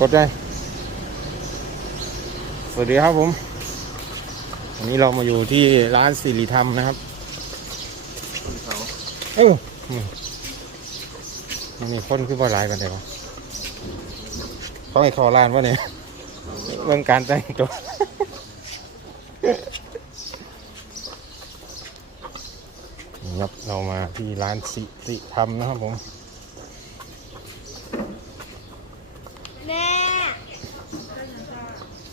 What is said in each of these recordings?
กดได้ สวัสดีครับผม วันนี้เรามาอยู่ที่ร้านสิริธรรมนะครับเออนี่มันมีคนคือบ่หลายกันเลยวะเขาให้เขอร้านวะเนี่ยเรื่องการแต่งตัวนี่ครับเรามาที่ร้านสิริธรรมนะครับผม แม่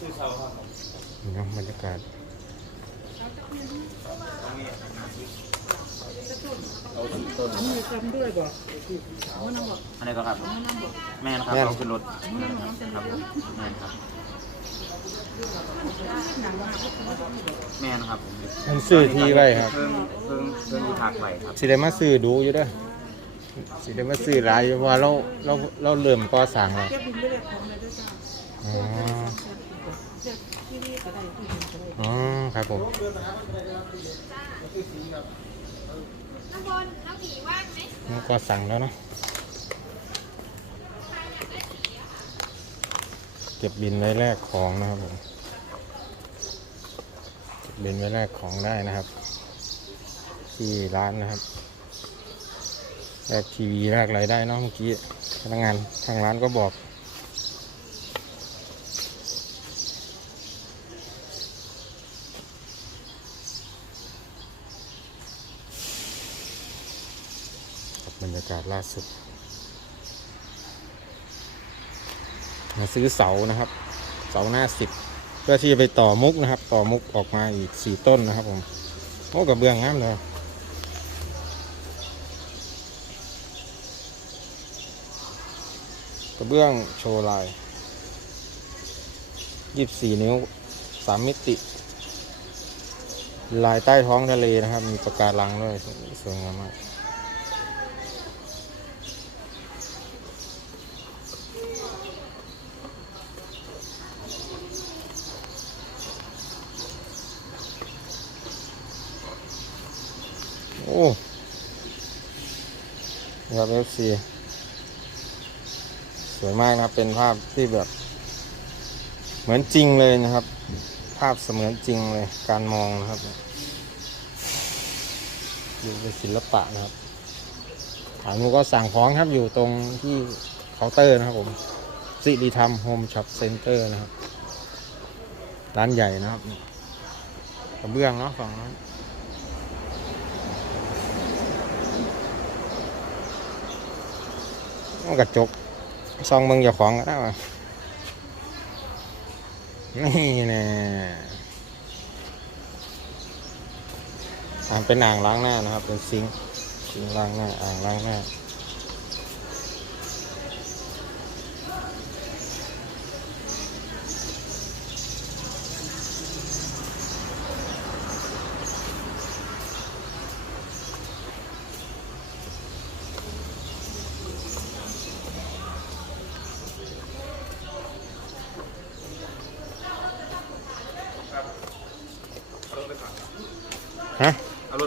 นี่ครับบรรยากาศอันนี้ก็ครับ แม่นครับเอาขึ้นรถครับผมแม่นครับ แม่นครับผมมันซื้อที่ไว้ครับ เพิ่งเพิ่งเพิ่งที่พักไว้ครับสิได้มาซื้อดูอยู่เด้อ สิได้มาซื้อหลายอยู่เพราะว่าเราเราเราเริ่มก่อสร้างแล้ว เก็บบินไปเลยของเลยด้วยจ้าอ๋อ เด็กที่นี่ก็ได้ที่นี่ก็ได้อ๋อครับผม น้ำบนน้ำผีว่างไหมนี่ก็สั่งแล้วเนาะเก็บบินไว้แลกของนะครับผมเก็บบินไว้แลกของได้นะครับ ที่ร้านนะครับ แลกทีวีแลกอะไรได้เนาะเมื่อกี้พนักงานทางร้านก็บอกบบรรยากาศล่าสุดมาซื้อเสานะครับ เสาหน้าสิบเพื่อที่จะไปต่อมุกนะครับ ต่อมุกออกมาอีกสี่ต้นนะครับผมโอ้กับเบื้องงามเลย ระเบื้องโชว์ลายยี่สิบสี่นิ้วสามมิติ ลายใต้ท้องทะเลนะครับ มีปะการังด้วยสวยงามมากโอ้ครับเอฟซี สวยมากนะครับ เป็นภาพที่แบบ เหมือนจริงเลยนะครับ ภาพเสมือนจริงเลย การมองนะครับอยู่เป็นศิลปะนะครับฐานมูก็สั่งของครับอยู่ตรงที่เคาน์เตอร์นะครับผมสิริธรรมโฮมช็อปเซ็นเตอร์นะครับ ร้านใหญ่นะครับกระเบื้องเนาะฝั่งนั้นกระจก ซองเมืองอย่าของก็ได้วะนี่น่อ่าเป็นอ่างล้างหน้านะครับ เป็นซิงค์ซิงค์ล้างหน้า อ่างล้างหน้า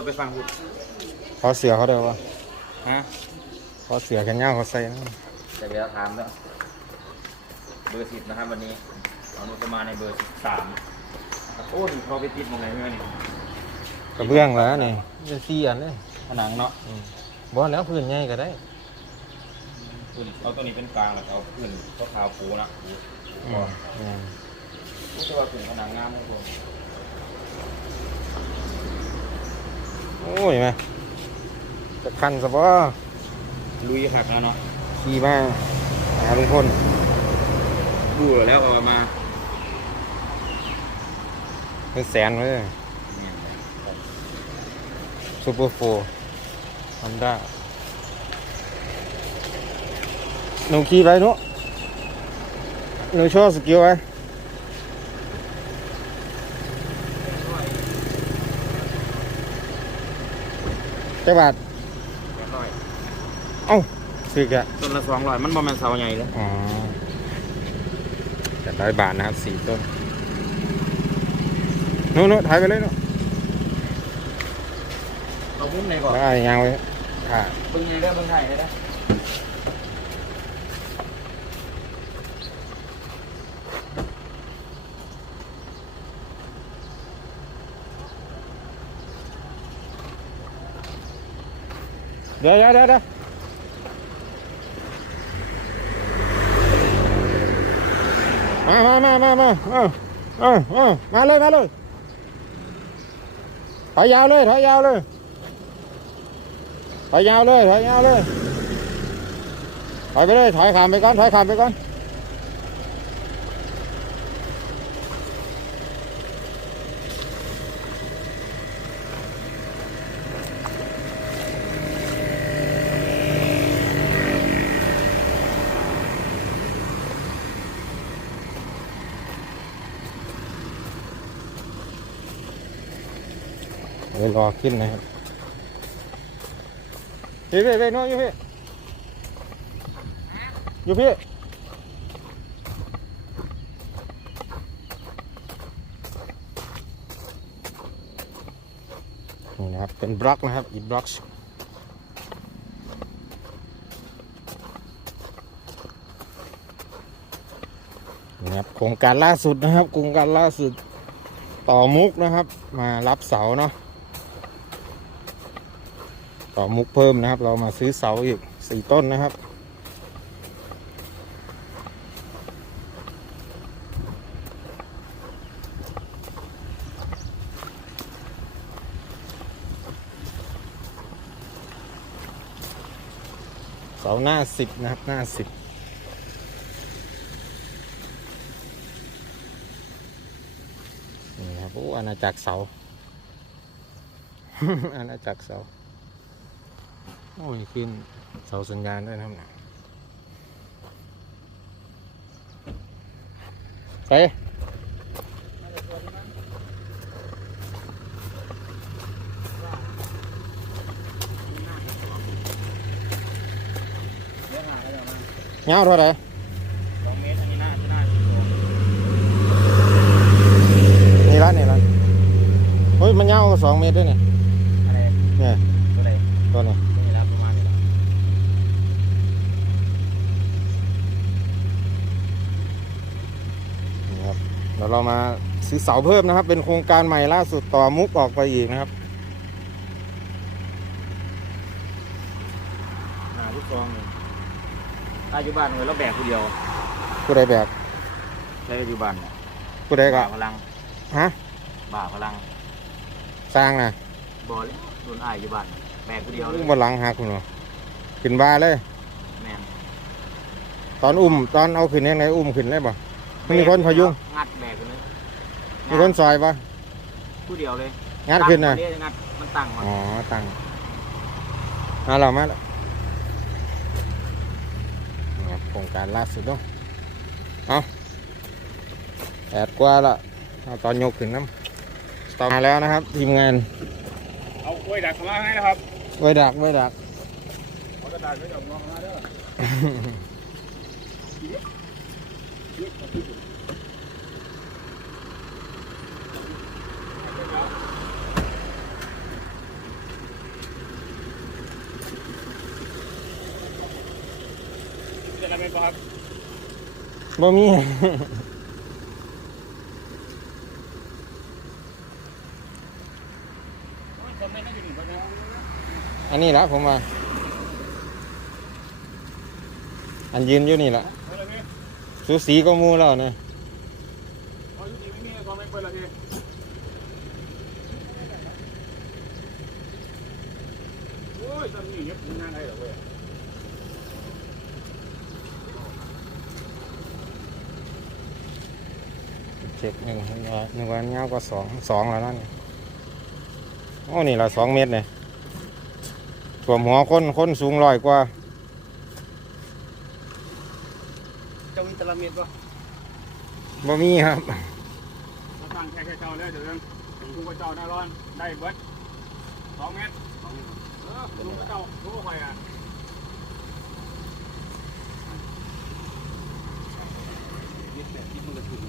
ไปฟังพูดขอเสือเขาเดี๋ยววะฮะขอเสือแขนยาวเขาใส่นะจะเดี๋ยวถามแล้วเบอร์สิบนะครับวันนี้เอารถจะมาในเบอร์สิบสามโอ้ดีเขาไปติดหมดเลยเมื่อนี่กระเบื้องแล้วนี่เป็นสี่อันเลยผนังเนาะบ่แล้วพื้นใหญ่ก็ได้ขึ้นเอาตัวนี้เป็นกลางแล้วเอาขึ้นก็เท้าปูนะปูปูอืก่อมนอืมรู้สึกว่าถึงผนังงามมากกว่า โอ้ยแม่จะคันสะบ่ลุยหักแล้วเนาะขี่มาหาลุงพลดูแล้วเอามาเป็นแสนเลยซูเปอร์โฟฮอนด้าหนูขี่ไปหนูหนูโชว์สกิลไว้ จ้าบาทแปดร้อยเอ้าสึกอะต้นละสองร้อยมันบ่แม่นเสาใหญ่เลยอ๋อแปดร้อยบาทนะครับสี่ต้นนู้นนู้นถ่ายไปเลยนู้นเอามุ้งไหนก่อนแล้วเอายางไว้ค่ะเบิ่งไงได้อเบิ่งไทยได้ เดี๋ยวเดี๋ยวเดี๋ยวมามามามามาเออเออเออมาเลยมาเลยถอยยาวเลยถอยยาวเลยถอยยาวเลยถอยยาวเลยถอยไปเลยถอยขามไปก่อนถอยขามไปก่อน ยวรอขึ้นนะครับพี่พี่พี่น้ตอยู่พี่อยู่พี่นี่นะครับเป็นบล็อกนะครับอีบล็อกนี่ครับโครงการล่าสุดนะครับโครงการล่าสุดต่อมุกนะครับ มารับเสาเนาะ ต่อมุกเพิ่มนะครับ เรามาซื้อเสาอีกสี่ต้นนะครับ เสาหน้าสิบนะครับ หน้าสิบนี่ครับโอ้อาณาจักรเสา อาณาจักรเสา โอ้ยขึ้นเสาสัญญาณได้นะครับเนี่ยไปเงาเท่าไหร่สองเมตรอันนี้หน้าที่หน้าสิบสองนี่ละนี่ละเฮ้ยมันเงาสองเมตรด้วยเนี่ย อะไร เนี่ย ตัวไหน ตัวนี้ นี่แล้วประมาณนี้แหละ นี่ครับเดี๋ยวเรามา ซื้อเสาเพิ่มนะครับ เป็นโครงการใหม่ล่าสุดต่อมุกออกไปอีกนะครับหน้าที่สองนี่ถ้าอยู่บ้านเลยเราแบกผู้เดียวผู้ใดแบบใช้อยู่บ้านเนี่ยผู้ใดก็บ่าพลังฮะบ่าพลังสร้างนะบ่เลยโดนอ้ายอยู่บ้าน แบกผู้เดียวเลยบนหลังหาคุณเหรอขึ้นบ้าเลย แม่นตอนอุ้มตอนเอาขึ้นยังไงอุ้มขึ้นได้ปะไม่มีคนพยุงงัดแบกกันเลย มีคนซอยปะผู้เดียวเลยงัดขึ้นนะตั้งคเดียวงัดมันตั้งมาอ๋อตั้งมาเรามาแล้วนี่ครับโครงการล่าสุดเนาะเอาแอดกว่าละเอาตอนยกขึ้นน้ำต่อมาแล้วนะครับทีมงาน เอากล้วยดักมาให้นะครับไว้ดักไว้ดักเอากระดาษไว้ดักมาเด้อจะทำเป็น ป่ะครับบ่มีคอมเมนต์นั่นอยู่นี่ป่ะนะอันนี้ละผมว่า อันยืนอยู่นี่ละเอาเลยพี่สูสีก็มูแล้วนะเอาอยู่ดีไม่มีคอมเมนต์เปิดเลยพี่โอ้ยตอนนี้เย็บงานอะไรเหรอเว้ย จ็ดหนึ่งหนึ่งวันหนึ่งวันเงาก็สองสองแล้วนั่นโอ้นี่ละสองเมตรเนี่ยส่วมหัวคนคนสูงร้อยกว่าจ้าวิตาลามิดป่ะบ่มีครับตั้งแค่แค่เจ้าเลยเดี๋ยวเรื่องถึงคุณพระเจ้าแน่นอนได้เบิดสองเมตรเออลุงพระเจ้ารู้ไปอะแบบที่มันกง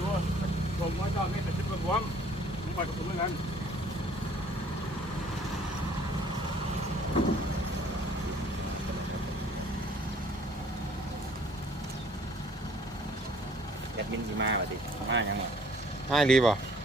ยัว ผมว่าเจ้าไม่แต่ชุดรวมผมไปกับคุณเหมือนกันแอดมินสีมาป่ะดิมาอย่างไรให้รีบ่ม